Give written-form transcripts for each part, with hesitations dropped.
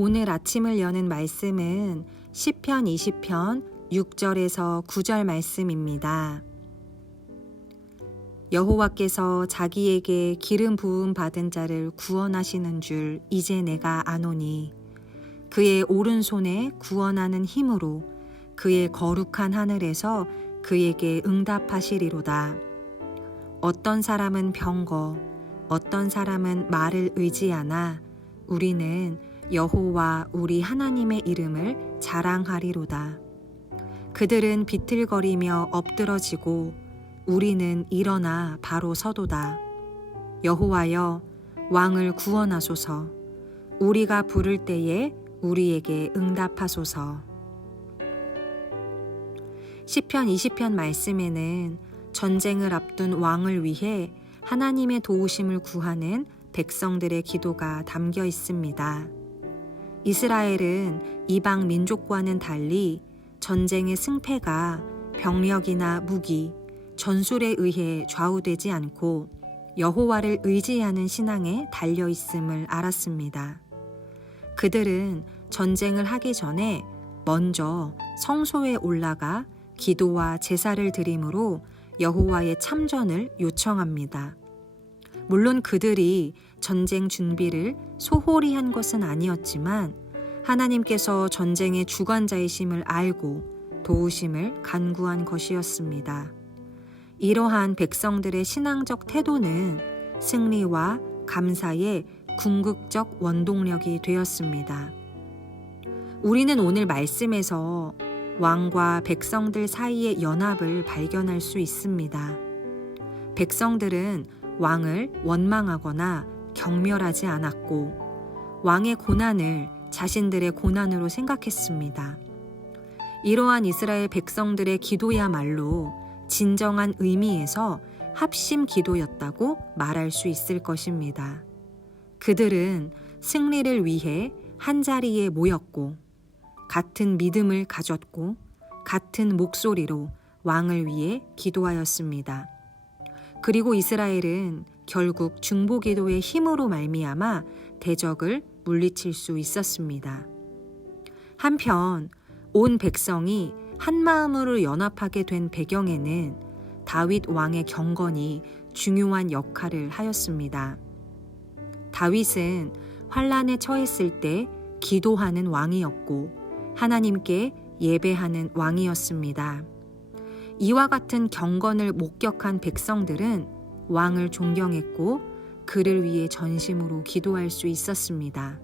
오늘 아침을 여는 말씀은 시편 20편 6절에서 9절 말씀입니다. 여호와께서 자기에게 기름 부음 받은 자를 구원하시는 줄 이제 내가 아노니 그의 오른손에 구원하는 힘으로 그의 거룩한 하늘에서 그에게 응답하시리로다. 어떤 사람은 병거, 어떤 사람은 말을 의지하나 우리는 여호와 우리 하나님의 이름을 자랑하리로다. 그들은 비틀거리며 엎드러지고 우리는 일어나 바로 서도다. 여호와여, 왕을 구원하소서. 우리가 부를 때에 우리에게 응답하소서. 시편 20편 말씀에는 전쟁을 앞둔 왕을 위해 하나님의 도우심을 구하는 백성들의 기도가 담겨 있습니다. 이스라엘은 이방 민족과는 달리 전쟁의 승패가 병력이나 무기, 전술에 의해 좌우되지 않고 여호와를 의지하는 신앙에 달려 있음을 알았습니다. 그들은 전쟁을 하기 전에 먼저 성소에 올라가 기도와 제사를 드림으로 여호와의 참전을 요청합니다. 물론 그들이 전쟁 준비를 소홀히 한 것은 아니었지만 하나님께서 전쟁의 주관자이심을 알고 도우심을 간구한 것이었습니다. 이러한 백성들의 신앙적 태도는 승리와 감사의 궁극적 원동력이 되었습니다. 우리는 오늘 말씀에서 왕과 백성들 사이의 연합을 발견할 수 있습니다. 백성들은 왕을 원망하거나 경멸하지 않았고 왕의 고난을 자신들의 고난으로 생각했습니다. 이러한 이스라엘 백성들의 기도야말로 진정한 의미에서 합심 기도였다고 말할 수 있을 것입니다. 그들은 승리를 위해 한자리에 모였고 같은 믿음을 가졌고 같은 목소리로 왕을 위해 기도하였습니다. 그리고 이스라엘은 결국 중보기도의 힘으로 말미암아 대적을 물리칠 수 있었습니다. 한편 온 백성이 한마음으로 연합하게 된 배경에는 다윗 왕의 경건이 중요한 역할을 하였습니다. 다윗은 환난에 처했을 때 기도하는 왕이었고 하나님께 예배하는 왕이었습니다. 이와 같은 경건을 목격한 백성들은 왕을 존경했고 그를 위해 전심으로 기도할 수 있었습니다.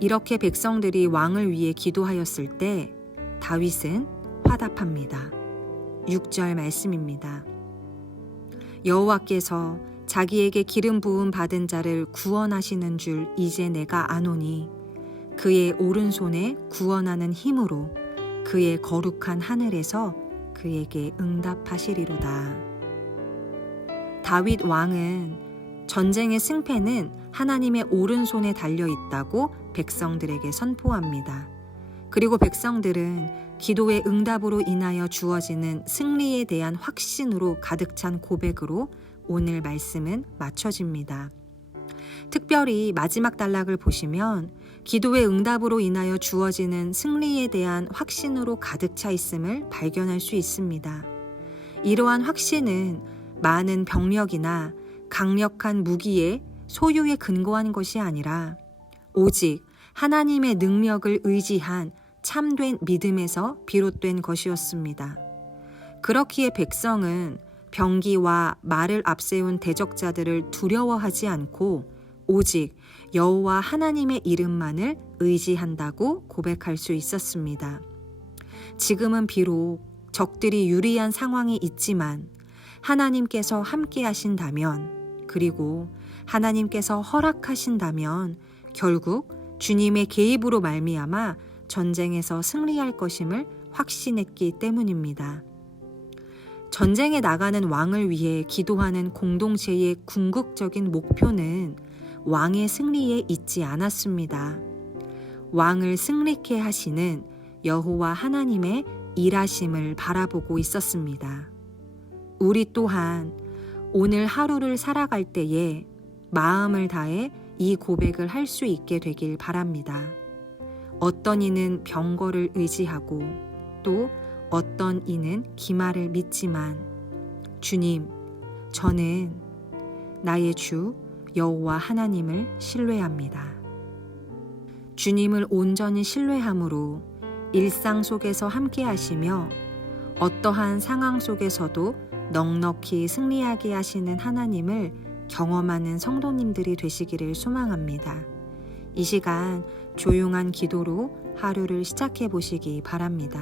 이렇게 백성들이 왕을 위해 기도하였을 때 다윗은 화답합니다. 6절 말씀입니다. 여호와께서 자기에게 기름 부음 받은 자를 구원하시는 줄 이제 내가 아노니 그의 오른손에 구원하는 힘으로 그의 거룩한 하늘에서 그에게 응답하시리로다. 다윗 왕은 전쟁의 승패는 하나님의 오른손에 달려 있다고 백성들에게 선포합니다. 그리고 백성들은 기도의 응답으로 인하여 주어지는 승리에 대한 확신으로 가득 찬 고백으로 오늘 말씀은 마쳐집니다. 특별히 마지막 단락을 보시면 기도의 응답으로 인하여 주어지는 승리에 대한 확신으로 가득 차 있음을 발견할 수 있습니다. 이러한 확신은 많은 병력이나 강력한 무기의 소유에 근거한 것이 아니라 오직 하나님의 능력을 의지한 참된 믿음에서 비롯된 것이었습니다. 그렇기에 백성은 병기와 말을 앞세운 대적자들을 두려워하지 않고 오직 여호와 하나님의 이름만을 의지한다고 고백할 수 있었습니다. 지금은 비록 적들이 유리한 상황이 있지만 하나님께서 함께 하신다면 그리고 하나님께서 허락하신다면 결국 주님의 개입으로 말미암아 전쟁에서 승리할 것임을 확신했기 때문입니다. 전쟁에 나가는 왕을 위해 기도하는 공동체의 궁극적인 목표는 왕의 승리에 있지 않았습니다. 왕을 승리케 하시는 여호와 하나님의 일하심을 바라보고 있었습니다. 우리 또한 오늘 하루를 살아갈 때에 마음을 다해 이 고백을 할 수 있게 되길 바랍니다. 어떤 이는 병거를 의지하고 또 어떤 이는 기말을 믿지만 주님, 저는 나의 주 여호와 하나님을 신뢰합니다. 주님을 온전히 신뢰함으로 일상 속에서 함께 하시며 어떠한 상황 속에서도 넉넉히 승리하게 하시는 하나님을 경험하는 성도님들이 되시기를 소망합니다. 이 시간 조용한 기도로 하루를 시작해 보시기 바랍니다.